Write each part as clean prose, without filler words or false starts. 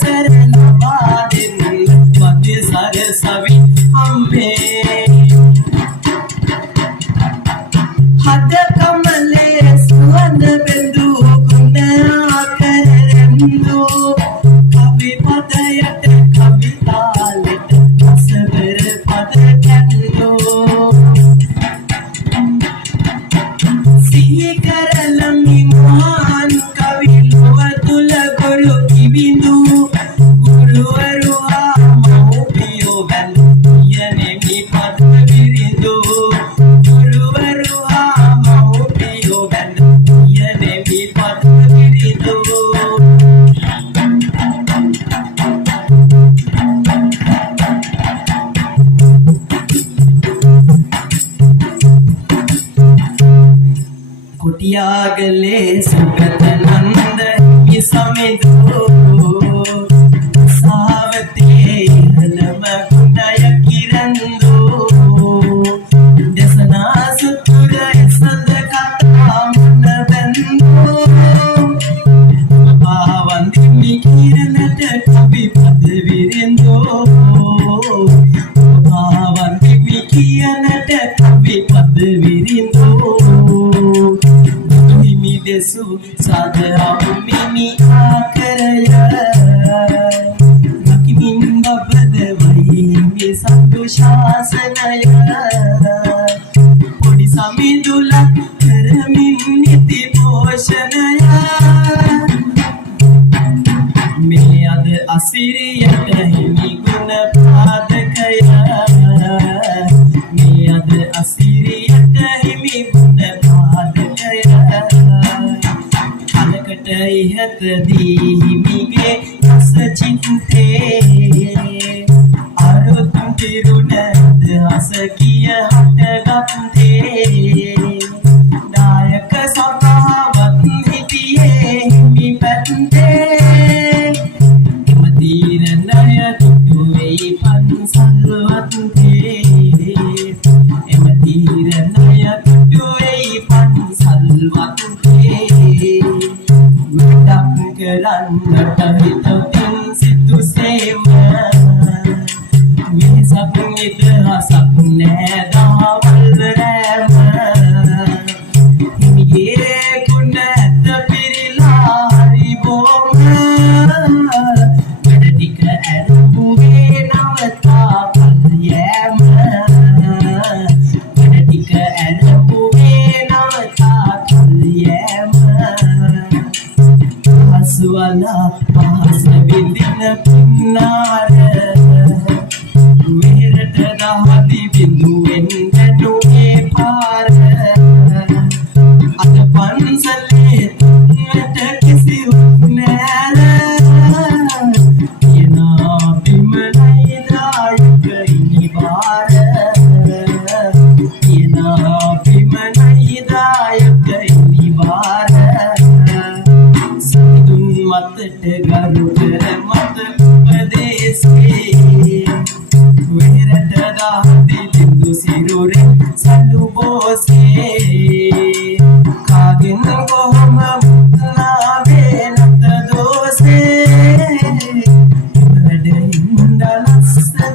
සරලවාදෙන් වද සරසවි අම්බේ හද කමලේ සුවඳ බෙඳු ගුණ ආකරෙන්දු කවි පදයට කවිතාලෙට අසවර පද කැඳෝ සිහි කරලමි මහාන් කවි ලොව තුල ගුරු කිවිඳු ගුරුවරු හා මව්පියෝ වැඳ යනෙමි පද විරිඳු ගුරුවරු හා මව්පියෝ වැඳ යනෙමි පද විරිඳු कुटियागले सुगत नंद समिदो सावते नम गुणय किरंदो दसना सुतुर सद कथा मन बंदो भावंदिनी किरणट कवि पद विरिंदो भावंदिनी किरणट कवि पद विरिंदो देसु साधराउ मिनी आकरय नकिमिन बबद वही सत्तु शासनय पोडी समिदुल करमिन निति पोषणय मे अद असिरियट हिमि गुण पादकय मे अद असिरियट हिमि गुण पादकय इहत दीहिमिगे रस चिंते आरो तुम तिरुनद हस किय हट गंते नायक स्वभावत हितिये हिमि बंदे मदीर नय तुटुवे पंसलवंते मदीर नय तुटुवे पंसलवंते करන්නට හිතතින් සිතු සේම විසක් නිදහසක් නෑ දහවල් රෑම හිමිගේ ගුණ ඇත පිරිලා හරි බොම වැඩ ටික ඇරඹුවේ නවතා පල් යෑම වැඩ ටික ඇරඹුවේ නවතා පල් යෑම सुवाला पास विदिन पुन्नार मेरट राहति बिंदुवेन गनुए पार अद पंसले तुमट किसी नैर येना बिमनई दायक इनी बार येना बिमनई दायक इनी बार मतट गरुकर मत उपदेशे वेरट दाति बिंदु सिरुरे सलु बोसे कागिन गोम मुत्नावे नत दोसे वड हिंदलස්සනද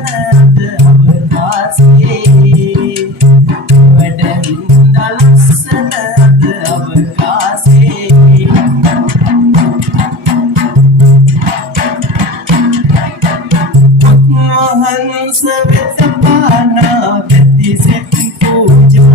අවකාශේ वड हिंदलස්සනද අවකාශේ हंस वित पाना गति से पूजा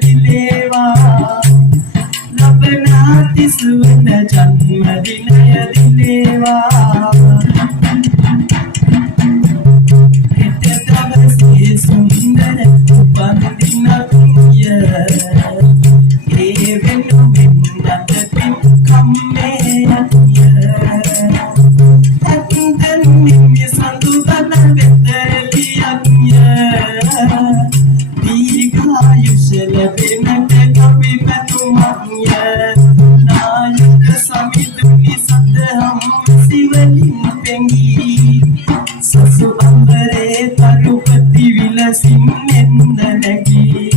දිලේවා ලබනාති සුවන ජන්මදිනය දිලේවා හෙට දවසේ සුන්දර උපන්දිනක් ය ඒ වෙනුවෙන් අතපින් කම්මේ ය ඇත්තෙන් නිමි සඳුදන වෙතලියක් ය දීර්ඝායුෂ ලැබෙන්නට කවි පැතුමක් ය නායක සමිඳුනි සදහම් සිවලින් පෙඟී සසු අම්බරේ තරුපති විලසින් එන්න නැගී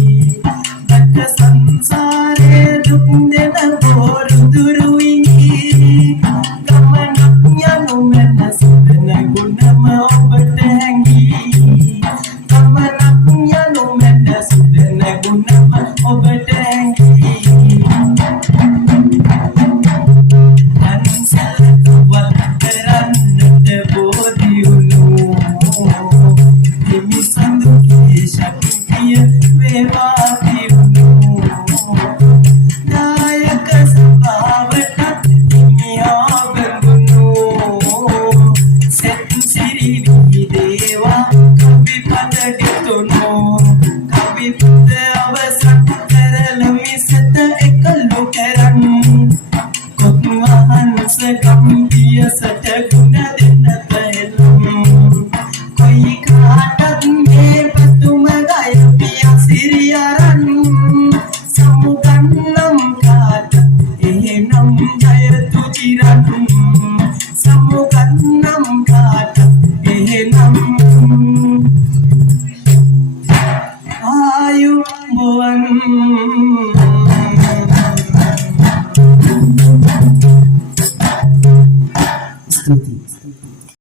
දක්ක සංසාරේ දුක් දෙන බෝරු දුරුවිනි ගමනක් යනු මැන සුදන ගුණම ඔබට හැඟී ගමනක් යනු මැන සුදන ගුණම ඔබට හැඟී අන්සලකවත් කරන්නට බෝදියුණු හිමි සඳුගේ ශක්තිය වේවා දියුණු නායක සභාවට හිමියා බඳුණු සෙත් සිරි විදේවා කවි පද ගෙතුණු කවි පද අවසන් කරල මිසත එකලු කරන් කොත් වහන්ස ගම්බිය සට ගුණ දෙන්න තැලුම් කොයි කාටත් මේ පතුම ගය පිය සිරියරන් සමුගන්නම් කාට එහෙනම් ජයතු චිරන් සමුගන්නම් කාට එහෙනම් ආයුබෝවන් ස්තුතියි